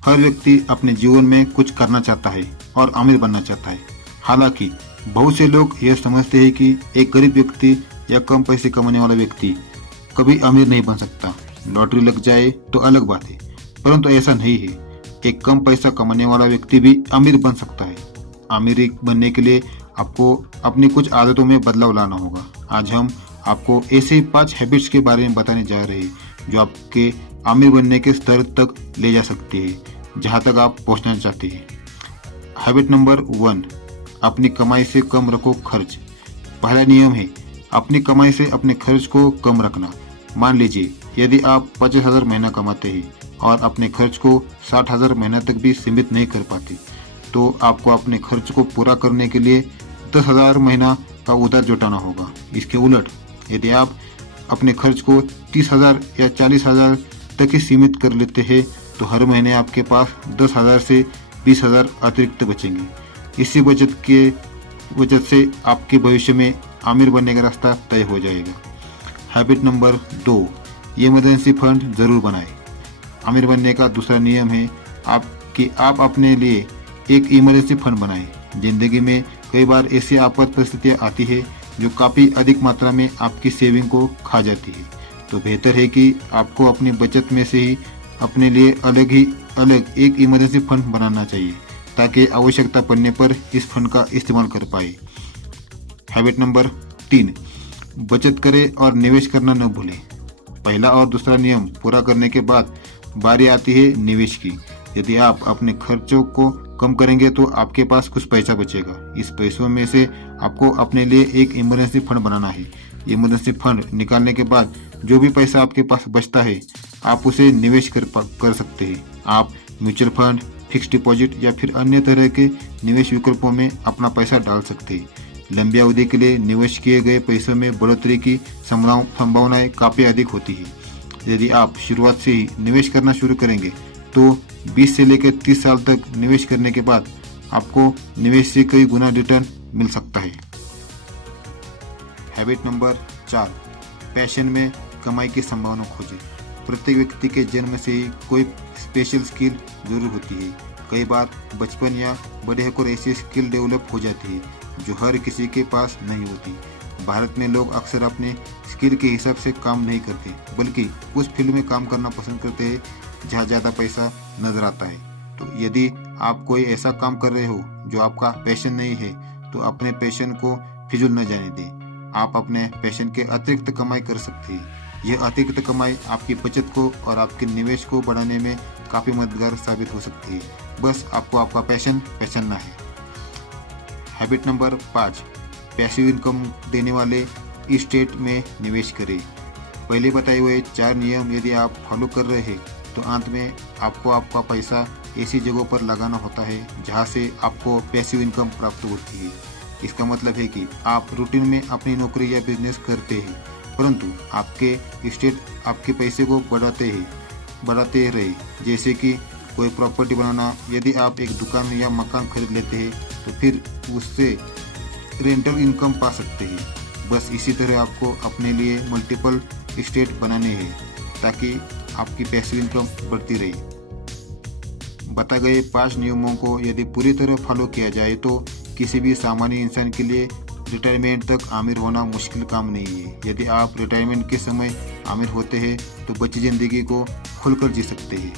हर व्यक्ति अपने जीवन में कुछ करना चाहता है और अमीर बनना चाहता है। हालांकि बहुत से लोग यह समझते हैं कि एक गरीब व्यक्ति या कम पैसे कमाने वाला व्यक्ति कभी अमीर नहीं बन सकता। लॉटरी लग जाए तो अलग बात है, परंतु ऐसा नहीं है। एक कम पैसा कमाने वाला व्यक्ति भी अमीर बन सकता है। अमीर बनने के लिए आपको अपनी कुछ आदतों में बदलाव लाना होगा। आज हम आपको ऐसे 5 हैबिट्स के बारे में बताने जा रहे हैं जो आपके अमीर बनने के स्तर तक ले जा सकते हैं, जहां तक आप पहुंचना चाहते हैं। हैबिट नंबर 1, अपनी कमाई से कम रखो खर्च। पहला नियम है अपनी कमाई से अपने खर्च को कम रखना। मान लीजिए यदि आप 50,000 महीना कमाते हैं और अपने खर्च को 60,000 महीना तक भी सीमित नहीं कर पाते, तो आपको अपने खर्च को पूरा करने के लिए 10,000 महीना का उधार जुटाना होगा। इसके उलट यदि आप अपने खर्च को 30,000 या 40,000 तक ही सीमित कर लेते हैं, तो हर महीने आपके पास 10,000 से 20,000 अतिरिक्त बचेंगे। इसी बचत से आपके भविष्य में अमीर बनने का रास्ता तय हो जाएगा। हैबिट नंबर 2, इमरजेंसी फंड जरूर बनाएं। अमीर बनने का दूसरा नियम है आप अपने लिए एक इमरजेंसी फंड बनाएं। जिंदगी में कई बार ऐसी आपात परिस्थितियां आती है जो काफ़ी अधिक मात्रा में आपकी सेविंग को खा जाती है। तो बेहतर है कि आपको अपनी बचत में से ही अपने लिए अलग एक इमरजेंसी फंड बनाना चाहिए, ताकि आवश्यकता पड़ने पर इस फंड का इस्तेमाल कर पाए। हैबिट नंबर 3, बचत करें और निवेश करना न भूलें। पहला और दूसरा नियम पूरा करने के बाद बारी आती है निवेश की। यदि आप अपने खर्चों को कम करेंगे तो आपके पास कुछ पैसा बचेगा। इस पैसों में से आपको अपने लिए एक इमरजेंसी फंड बनाना है। इमरजेंसी फंड निकालने के बाद जो भी पैसा आपके पास बचता है, आप उसे निवेश कर सकते हैं। आप म्यूचुअल फंड, फिक्स डिपॉजिट या फिर अन्य तरह के निवेश विकल्पों में अपना पैसा डाल सकते हैं। लंबी अवधि के लिए निवेश किए गए पैसों में बढ़ोतरी की संभावनाएं काफ़ी अधिक होती है। यदि आप शुरुआत से ही निवेश करना शुरू करेंगे तो 20 से लेकर 30 साल तक निवेश करने के बाद आपको निवेश से कई गुना रिटर्न मिल सकता है। हैबिट नंबर 4, पैशन में कमाई की संभावना खोजें। प्रत्येक व्यक्ति के जन्म से ही कोई स्पेशल स्किल जरूर होती है। कई बार बचपन या बड़े होकर ऐसी स्किल डेवलप हो जाती है जो हर किसी के पास नहीं होती। भारत में लोग अक्सर अपने स्किल के हिसाब से काम नहीं करते, बल्कि उस फील्ड में काम करना पसंद करते हैं जहाँ ज़्यादा पैसा नजर आता है। तो यदि आप कोई ऐसा काम कर रहे हो जो आपका पैशन नहीं है, तो अपने पैशन को फिजूल न जाने दें। आप अपने पैशन के अतिरिक्त कमाई कर सकते हैं। यह अतिरिक्त कमाई आपकी बचत को और आपके निवेश को बढ़ाने में काफ़ी मददगार साबित हो सकती है। बस आपको आपका पैशन पहचानना है। हैबिट नंबर 5, पैसिव इनकम देने वाले स्टेट में निवेश करें। पहले बताए हुए 4 नियम यदि आप फॉलो कर रहे हैं तो अंत में आपको आपका पैसा ऐसी जगहों पर लगाना होता है जहां से आपको पैसिव इनकम प्राप्त होती है। इसका मतलब है कि आप रूटीन में अपनी नौकरी या बिजनेस करते हैं, परंतु आपके स्टेट आपके पैसे को बढ़ाते रहे। जैसे कि कोई प्रॉपर्टी बनाना, यदि आप एक दुकान या मकान खरीद लेते हैं तो फिर उससे रेंटल इनकम पा सकते हैं। बस इसी तरह आपको अपने लिए मल्टीपल स्टेट बनाने हैं ताकि आपकी पैसिव इनकम बढ़ती रहे। बता गए 5 नियमों को यदि पूरी तरह फॉलो किया जाए तो किसी भी सामान्य इंसान के लिए रिटायरमेंट तक आमिर होना मुश्किल काम नहीं है। यदि आप रिटायरमेंट के समय आमिर होते हैं तो बची जिंदगी को खुलकर जी सकते हैं।